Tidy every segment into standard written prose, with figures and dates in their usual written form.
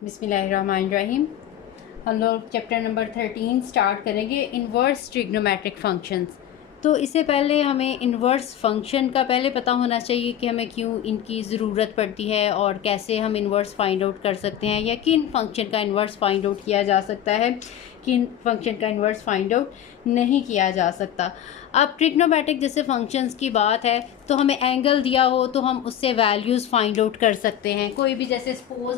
बिस्मिल्लाहिर्रहमानिर्रहीम। हम लोग चैप्टर नंबर 13 स्टार्ट करेंगे, इन्वर्स ट्रिग्नोमेट्रिक फंक्शंस। तो इससे पहले हमें इन्वर्स फंक्शन का पहले पता होना चाहिए कि हमें क्यों इनकी ज़रूरत पड़ती है और कैसे हम इन्वर्स फाइंड आउट कर सकते हैं, या किन फंक्शन का इन्वर्स फाइंड आउट किया जा सकता है, किन फंक्शन का इन्वर्स फाइंड आउट नहीं किया जा सकता। अब ट्रिग्नोमेट्रिक जैसे फंक्शंस की बात है तो हमें एंगल दिया हो तो हम उससे वैल्यूज़ फाइंड आउट कर सकते हैं। कोई भी, जैसे सपोज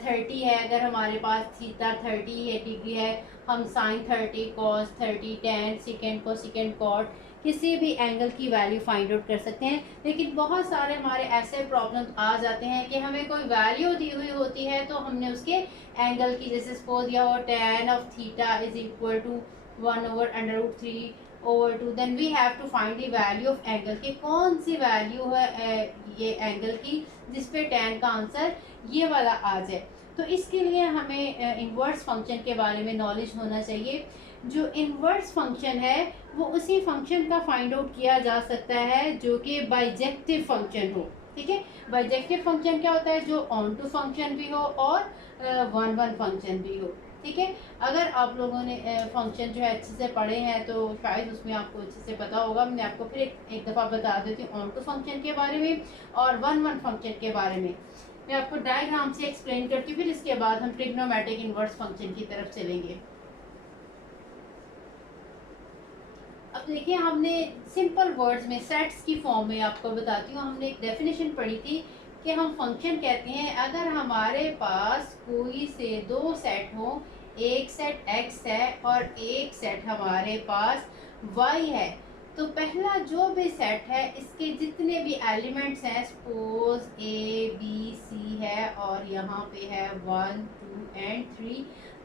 30 है, अगर हमारे पास थीटा 30 है डिग्री है, हम साइन 30 कॉस 30 टेन सेकेंड को सेकेंड कॉट किसी भी एंगल की वैल्यू फाइंड आउट कर सकते हैं। लेकिन बहुत सारे हमारे ऐसे प्रॉब्लम आ जाते हैं कि हमें कोई वैल्यू दी हुई होती है तो हमने उसके एंगल की, जैसे सपोज यह हो tan of theta is equal to 1/√3/2, then we have to find the value of angle की कौन सी वैल्यू है ये एंगल की जिसपे टेन का आंसर ये वाला आ जाए। तो इसके लिए हमें इन्वर्स फंक्शन के बारे में नॉलेज होना चाहिए। जो इन्वर्स फंक्शन है वो उसी फंक्शन का फाइंड आउट किया जा सकता है जो कि बाइजेक्टिव फंक्शन हो। ठीक है, बाइजेक्टिव फंक्शन क्या होता है? जो ऑन टू फंक्शन भी हो और वन वन फंक्शन भी हो। ठीक है, अगर आप लोगों ने फंक्शन जो है अच्छे से पढ़े हैं तो शायद उसमें आपको अच्छे से पता होगा। मैं आपको फिर एक दफ़ा बता देती हूँ ऑन टू फंक्शन के बारे में और वन वन फंक्शन के बारे में। मैं आपको डायग्राम से एक्सप्लेन करती हूँ, फिर इसके बाद हम ट्रिग्नोमेट्रिक इन्वर्स फंक्शन की तरफ चलेंगे। अब देखिए, हमने सिंपल वर्ड्स में सेट्स की फॉर्म में आपको बताती हूँ। हमने एक डेफिनेशन पढ़ी थी कि हम फंक्शन कहते हैं अगर हमारे पास कोई से दो सेट हो, एक सेट x है और एक सेट हमारे पास y है, तो पहला जो भी सेट है इसके जितने भी एलिमेंट्स हैं, सपोज a b c है और यहाँ पे है 1 2 एंड 3,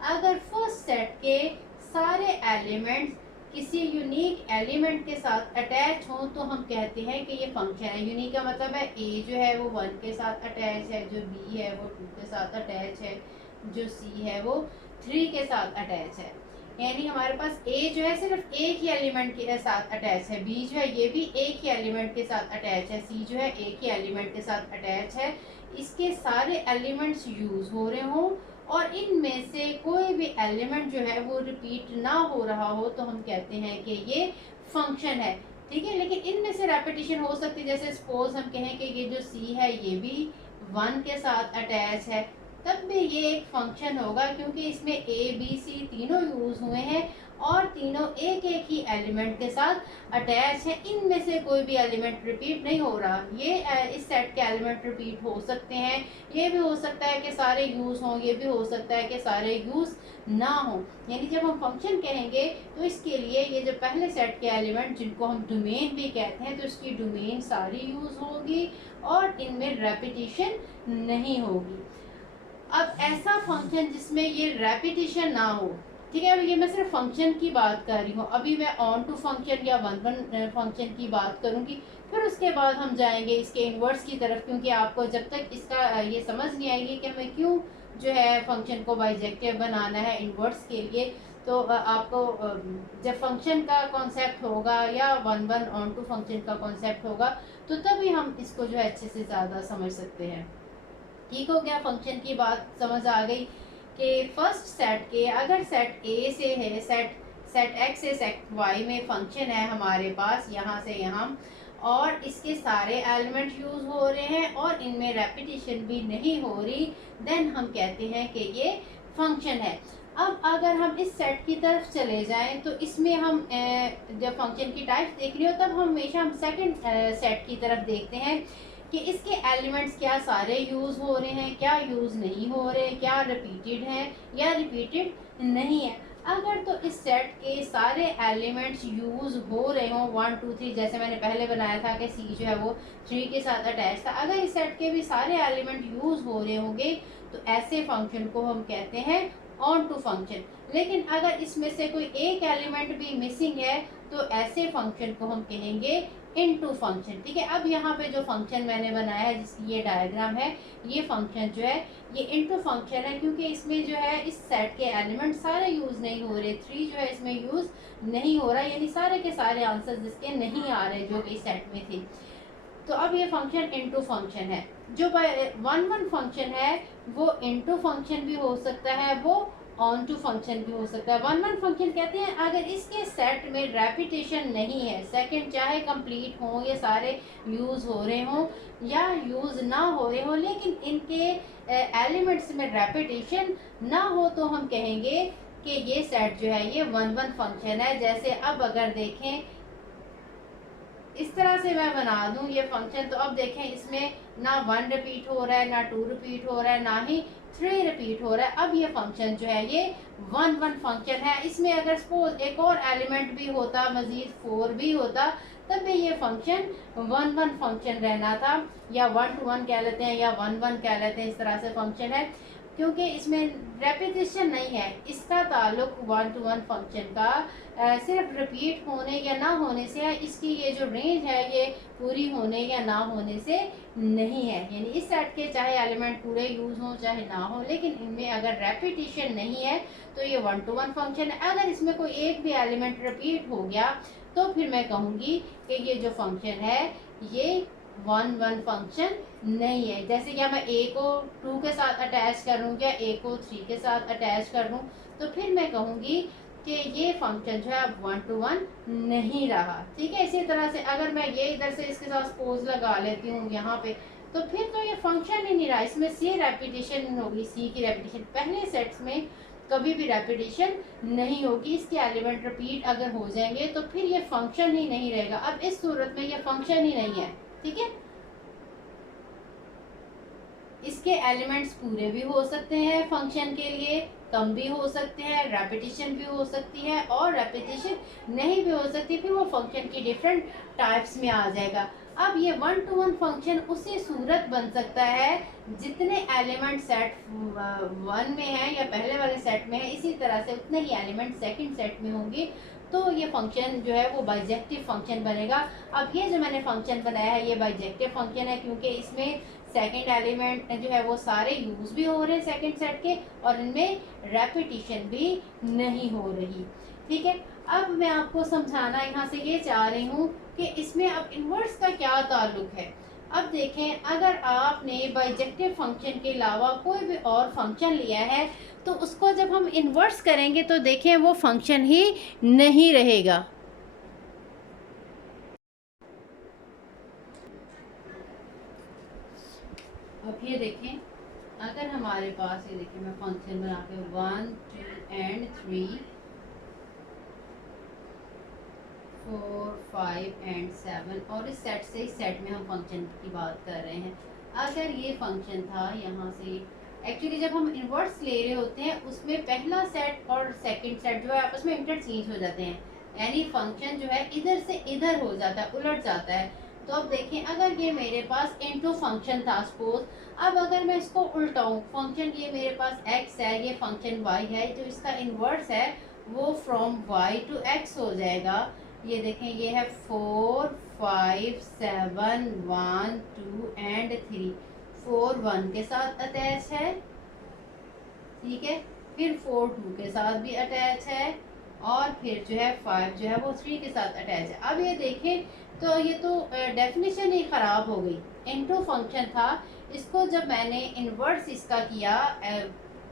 अगर फर्स्ट सेट के सारे एलिमेंट्स किसी यूनिक एलिमेंट के साथ अटैच हो तो हम कहते हैं कि ये फंक्शन है। यूनिक का मतलब है a जो है वो 1 के साथ अटैच है, जो b है वो 2 के साथ अटैच है, जो c है वो 3 के साथ अटैच है। यानी हमारे पास a जो है सिर्फ एक ही एलिमेंट के साथ अटैच है, b जो है ये भी एक ही एलिमेंट के साथ अटैच है, c जो है एक ही एलिमेंट के साथ अटैच है। इसके सारे एलिमेंट्स यूज हो रहे हों और इनमें से कोई भी एलिमेंट जो है वो रिपीट ना हो रहा हो तो हम कहते हैं कि ये फंक्शन है। ठीक है, लेकिन इनमें से रेपिटेशन हो सकती है। जैसे सपोज हम कहें कि ये जो c है ये भी 1 के साथ अटैच है, तब भी ये एक फंक्शन होगा क्योंकि इसमें a b c तीनों यूज हुए हैं और तीनों एक एक ही एलिमेंट के साथ अटैच है। इनमें से कोई भी एलिमेंट रिपीट नहीं हो रहा। ये इस सेट के एलिमेंट रिपीट हो सकते हैं, ये भी हो सकता है कि सारे यूज हों, ये भी हो सकता है कि सारे यूज ना हो। यानी जब हम फंक्शन कहेंगे तो इसके लिए ये जो पहले सेट के एलिमेंट जिनको हम डोमेन भी कहते हैं तो इसकी डोमेन सारी यूज होगी और इनमें रेपिटेशन नहीं होगी। अब ऐसा फंक्शन जिसमें ये रेपिटेशन ना हो, ठीक है, अभी ये मैं सिर्फ फंक्शन की बात कर रही हूँ, अभी मैं ऑन टू फंक्शन या वन वन फंक्शन की बात करूँगी, फिर उसके बाद हम जाएंगे इसके इन्वर्स की तरफ, क्योंकि आपको जब तक इसका ये समझ नहीं आएगी कि हमें क्यों जो है फंक्शन को बाइजेक्टिव बनाना है इन्वर्स के लिए, तो आपको जब फंक्शन का कॉन्सेप्ट होगा या one one onto function का कॉन्सेप्ट होगा तो तभी हम इसको जो है अच्छे से ज़्यादा समझ सकते हैं। ठीक हो गया, फंक्शन की बात समझ आ गई कि फर्स्ट सेट के अगर सेट ए से है, सेट एक्स से सेट वाई में फंक्शन है हमारे पास यहाँ से यहाँ, और इसके सारे एलिमेंट यूज हो रहे हैं और इनमें रेपिटेशन भी नहीं हो रही, देन हम कहते हैं कि ये फंक्शन है। अब अगर हम इस सेट की तरफ चले जाएं तो इसमें हम जब फंक्शन की टाइप देख रही हो तब हमेशा हम सेकंड सेट की तरफ देखते हैं कि इसके एलिमेंट्स क्या सारे यूज हो रहे हैं, क्या यूज नहीं हो रहे, क्या रिपीटेड हैं या रिपीटेड नहीं है। अगर तो इस सेट के सारे एलिमेंट्स यूज हो रहे हो 1 2 3, जैसे मैंने पहले बनाया था कि सी जो है वो 3 के साथ अटैच था, अगर इस सेट के भी सारे एलिमेंट यूज हो रहे होंगे तो ऐसे फंक्शन को हम कहते हैं ऑन टू फंक्शन। लेकिन अगर इसमें से कोई एक एलिमेंट भी मिसिंग है तो ऐसे फंक्शन को हम कहेंगे इनटू फंक्शन। ठीक है, अब यहाँ पे जो फंक्शन मैंने बनाया है जिसकी ये डायग्राम है, ये फंक्शन जो है ये इनटू फंक्शन है क्योंकि इसमें जो है इस सेट के एलिमेंट सारे यूज नहीं हो रहे, 3 जो है इसमें यूज नहीं हो रहा, यानी सारे के सारे आंसर जिसके नहीं आ रहे जो कि इस सेट में थे। तो अब ये फंक्शन इनटू फंक्शन है। जो वन वन फंक्शन है वो इनटू फंक्शन भी हो सकता है, वो ऑन टू फंक्शन भी हो सकता है। वन वन फंक्शन कहते हैं अगर इसके सेट में रेपिटेशन नहीं है, सेकंड चाहे कंप्लीट हो या सारे यूज हो रहे हों या यूज ना हो रहे हो, लेकिन इनके एलिमेंट्स में रेपिटेशन ना हो, तो हम कहेंगे कि ये सेट जो है ये वन वन फंक्शन है। जैसे अब अगर देखें इस तरह से मैं बना दूं ये फंक्शन, तो अब देखें इसमें ना वन रिपीट हो रहा है, ना टू रिपीट हो रहा है, ना ही थ्री रिपीट हो रहा है। अब ये फंक्शन जो है ये वन वन फंक्शन है। इसमें अगर सपोज एक और एलिमेंट भी होता, मजीद फोर भी होता, तब भी ये फंक्शन वन वन फंक्शन रहना था, या वन टू वन कह लेते हैं या वन वन कह लेते हैं, इस तरह से फंक्शन है। क्योंकि इसमें रेपिटेशन नहीं है, इसका ताल्लुक वन टू वन फंक्शन का सिर्फ रिपीट होने या ना होने से है। इसकी ये जो रेंज है ये पूरी होने या ना होने से नहीं है। यानी इस सेट के चाहे एलिमेंट पूरे यूज हो चाहे ना हो, लेकिन इनमें अगर रेपिटेशन नहीं है तो ये वन टू वन फंक्शन है। अगर इसमें कोई एक भी एलिमेंट रिपीट हो गया तो फिर मैं कहूँगी कि ये जो फंक्शन है ये वन वन फंक्शन नहीं है। जैसे कि मैं ए को टू के साथ अटैच कर लूँ या ए को थ्री के साथ अटैच कर लूँ, तो फिर मैं कहूँगी कि ये फंक्शन जो है अब वन टू वन नहीं रहा। ठीक है, इसी तरह से अगर मैं ये इधर से इसके साथ सपोज लगा लेती हूँ यहाँ पे, तो फिर तो ये फंक्शन ही नहीं रहा। इसमें सी रेपिटेशन होगी, सी की रेपिटेशन पहले सेट्स में कभी भी रेपिटेशन नहीं होगी। इसके एलिमेंट रिपीट अगर हो जाएंगे तो फिर ये फंक्शन ही नहीं रहेगा। अब इस सूरत में ये फंक्शन ही नहीं है। ठीक है, इसके एलिमेंट्स पूरे भी हो सकते हैं फंक्शन के लिए, कम भी हो सकते हैं, रेपिटेशन भी हो सकती है और रेपिटेशन नहीं भी हो सकती, फिर वो फंक्शन की डिफरेंट टाइप्स में आ जाएगा। अब ये वन टू वन फंक्शन उसी सूरत बन सकता है जितने एलिमेंट सेट वन में है या पहले वाले सेट में है, इसी तरह से उतने ही एलिमेंट सेकंड सेट में होंगे, तो ये फंक्शन जो है वो बाइजेक्टिव फंक्शन बनेगा। अब ये जो मैंने फंक्शन बनाया है ये बाइजेक्टिव फंक्शन है, क्योंकि इसमें सेकंड एलिमेंट जो है वो सारे यूज भी हो रहे हैं सेकंड सेट के, और इनमें रेपिटेशन भी नहीं हो रही। ठीक है, अब मैं आपको समझाना यहाँ से ये चाह रही हूँ कि इसमें अब इन्वर्स का क्या ताल्लुक है। अब देखें, अगर आपने बाइजेक्टिव फंक्शन के अलावा कोई भी और फंक्शन लिया है तो उसको जब हम इन्वर्स करेंगे तो देखें वो फंक्शन ही नहीं रहेगा। अब ये देखें, अगर हमारे पास ये देखें मैं फंक्शन बना के 1 2 एंड 3 4 5 एंड 7, और इस सेट से इस सेट में हम फंक्शन की बात कर रहे हैं। अगर ये फंक्शन था यहाँ से, एक्चुअली जब हम इन्वर्स ले रहे होते हैं उसमें पहला सेट और सेकंड सेट जो है आपस में इंटरचेंज हो जाते हैं, यानी फंक्शन जो है इधर से इधर हो जाता है, उलट जाता है। तो अब देखें, अगर ये मेरे पास इनटू फंक्शन था सपोज, अब अगर मैं इसको उल्टाऊं, फंक्शन ये मेरे पास x है, ये फंक्शन y है, जो इसका इन्वर्स है वो फ्रॉम y टू x हो जाएगा। ये देखें, ये है 4 5 7 1 2 एंड 3, 4 1 के साथ अटैच है, ठीक है, फिर 4 2 के साथ भी अटैच है, और फिर जो है 5 जो है वो 3 के साथ अटैच है। अब ये देखें तो ये तो डेफिनेशन ही ख़राब हो गई। इनटू फंक्शन था, इसको जब मैंने इन्वर्स इसका किया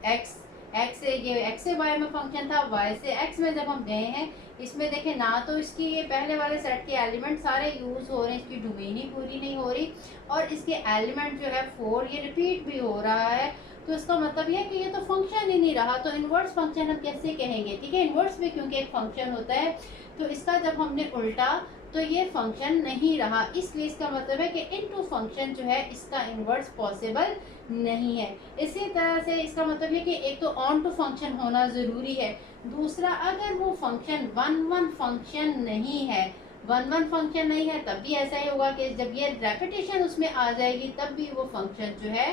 एक्स से ये एक्स से वाई में फंक्शन था, वाई से एक्स में जब हम गए हैं, इसमें देखें ना तो इसकी ये पहले वाले सेट के एलिमेंट सारे यूज़ हो रहे हैं, इसकी डोमेन ही पूरी नहीं हो रही, और इसके एलिमेंट जो है 4 ये रिपीट भी हो रहा है। तो इसका मतलब ये है कि ये तो फंक्शन ही नहीं रहा। तो इन्वर्स फंक्शन हम कैसे कहेंगे? ठीक है, इन्वर्स भी क्योंकि एक फंक्शन होता है, तो इसका जब हमने उल्टा तो ये फंक्शन नहीं रहा, इसलिए इसका मतलब है कि इनटू फंक्शन जो है इसका इन्वर्स पॉसिबल नहीं है। इसी तरह से इसका मतलब ये कि एक तो ऑन टू फंक्शन होना ज़रूरी है, दूसरा अगर वो फंक्शन वन वन फंक्शन नहीं है, वन वन फंक्शन नहीं है, तब भी ऐसा ही होगा कि जब ये रेपिटेशन उसमें आ जाएगी तब भी वो फंक्शन जो है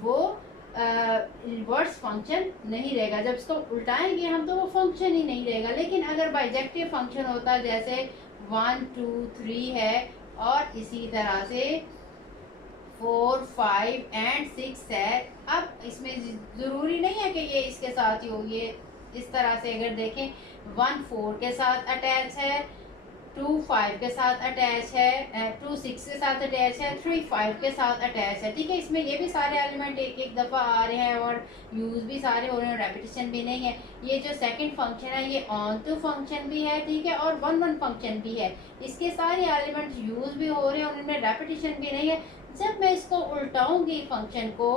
वो इन्वर्स फंक्शन नहीं रहेगा। जब इसको उल्टाएंगे हम तो वो फंक्शन ही नहीं रहेगा। लेकिन अगर बाइजेक्टिव फंक्शन होता, जैसे 1 2 3 है और इसी तरह से 4 5 एंड 6 है, अब इसमें ज़रूरी नहीं है कि ये इसके साथ ही हो। ये इस तरह से अगर देखें 1 4 के साथ अटैच है, 2 5 के साथ अटैच है, 2 6 के साथ अटैच है, 3 5 के साथ अटैच है। ठीक है, इसमें ये भी सारे एलिमेंट एक एक दफ़ा आ रहे हैं और यूज़ भी सारे हो रहे हैं, रेपिटेशन भी नहीं है। ये जो सेकंड फंक्शन है ये ऑन टू फंक्शन भी है, ठीक है, और वन वन फंक्शन भी है। इसके सारे एलिमेंट यूज़ भी हो रहे हैं और इनमें रेपिटेशन भी नहीं है। जब मैं इसको उल्टाऊंगी फंक्शन को,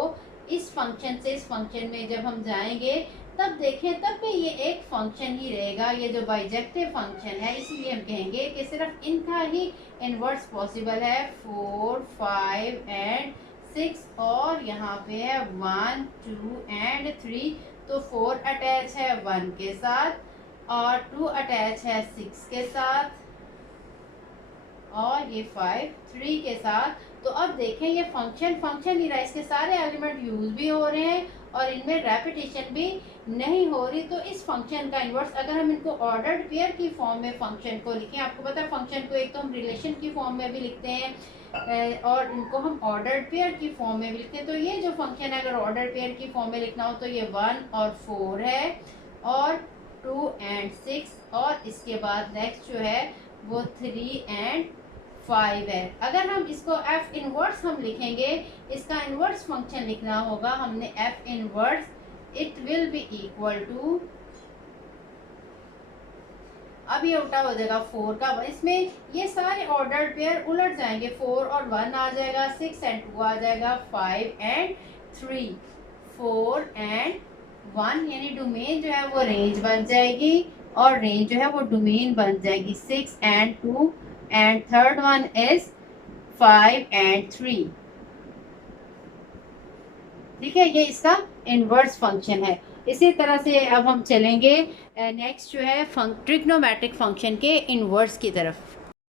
इस फंक्शन से इस फंक्शन में जब हम जाएंगे, तब देखें तब भी ये एक फंक्शन ही रहेगा, ये जो बाइजेक्टिव फंक्शन है। इसलिए हम कहेंगे कि सिर्फ इनका ही इन्वर्स पॉसिबल है, 4 5 एंड 6, और यहाँ पे है 1 2 एंड 3। तो 4 अटैच है 1 के साथ और 2 अटैच है 6 के साथ और ये 5 3 के साथ। तो अब देखें ये फंक्शन ही रहा, इसके सारे एलिमेंट यूज भी हो रहे हैं और इनमें रेपिटेशन भी नहीं हो रही। तो इस फंक्शन का इन्वर्स, अगर हम इनको ऑर्डर्ड पेयर की फॉर्म में फंक्शन को लिखें, आपको पता है फंक्शन को एक तो हम रिलेशन की फॉर्म में भी लिखते हैं और इनको हम ऑर्डर्ड पेयर की फॉर्म में भी लिखते हैं। तो ये जो फंक्शन है अगर ऑर्डर्ड पेयर की फॉर्म में लिखना हो तो ये 1 और 4 है और 2 एंड 6 और इसके बाद नेक्स्ट जो है वो 3 एंड 5 है। अगर हम इसको f इनवर्स हम लिखेंगे, इसका इनवर्स फंक्शन लिखना होगा हमने, f inverse it will be equal to, अब ये उल्टा हो जाएगा 4 का 1, इसमें ये सारे ऑर्डर्ड पेयर उलट जाएंगे, 4 और 1 आ जाएगा, 6 एंड 2 आ जाएगा, 5 एंड 3, 4 एंड 1, यानी डोमेन जो है वो रेंज बन जाएगी और रेंज जो है वो डोमेन बन जाएगी 6 and 2 and third one is 5 and 3। ठीक है, ये इसका इनवर्स फंक्शन है। इसी तरह से अब हम चलेंगे नेक्स्ट जो है ट्रिग्नोमेट्रिक फंक्शन के इनवर्स की तरफ।